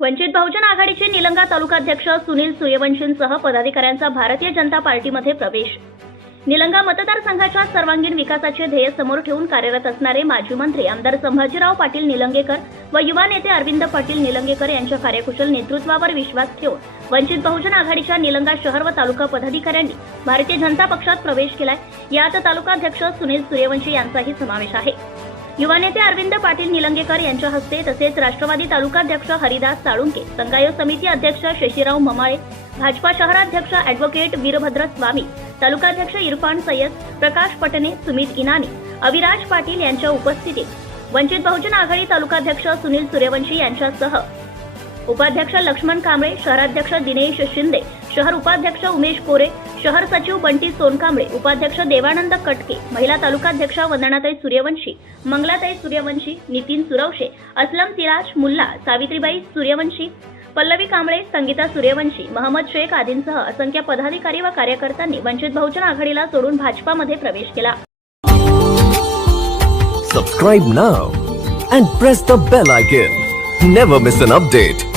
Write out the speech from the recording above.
वंचित बहुजन आघाडीचे निलंगा तालुकाध्यक्ष सुनील सूर्यवंशींसह पदाधिकाऱ्यांचा भारतीय जनता पार्टीमध्ये प्रवेश. निलंगा मतदारसंघाच्या सर्वांगीण विकासाचे ध्येय समोर ठेवून कार्यरत असणारे माजी मंत्री आमदार संभाजीराव पाटील निलंगेकर व युवा नेते अरविंद पाटील निलंगेकर यांच्या कार्यकुशल नेतृत्वावर विश्वास ठेवून वंचित बहुजन आघाडीच्या निलंगा शहर व तालुका पदाधिकाऱ्यांनी भारतीय जनता पक्षात प्रवेश केलाय. यात तालुकाध्यक्ष सुनील सूर्यवंशी यांचाही समावेश आहे. युवा नेते अरविंद पाटील निलंगेकर यांच्या हस्ते तसेच राष्ट्रवादी तालुकाध्यक्ष हरिदास साळुंके संघायो समिती अध्यक्ष शशीराव ममाळे भाजपा शहराध्यक्ष अॅडव्होकेट वीरभद्र स्वामी तालुकाध्यक्ष इरफान सय्यद प्रकाश पटणे सुमित इनानी अविराज पाटील यांच्या उपस्थितीत वंचित बहुजन आघाडी तालुकाध्यक्ष सुनील सूर्यवंशी यांच्यासह उपाध्यक्ष लक्ष्मण कांबळे शहराध्यक्ष दिनेश शिंदे शहर उपाध्यक्ष उमेश कोरे शहर सचिव बंटी सोनकांबळे उपाध्यक्ष देवानंद कटके महिला तालुकाध्यक्ष वंदनाताई सूर्यवंशी मंगलाताई सूर्यवंशी नितीन सुरवशे असलम सिराज मुल्ला सावित्रीबाई सूर्यवंशी पल्लवी कांबळे संगीता सूर्यवंशी महम्मद शेख आदींसह असंख्य पदाधिकारी व कार्यकर्त्यांनी वंचित बहुजन आघाडीला सोडून भाजपामध्ये प्रवेश केला. Subscribe now and press the bell icon never miss an update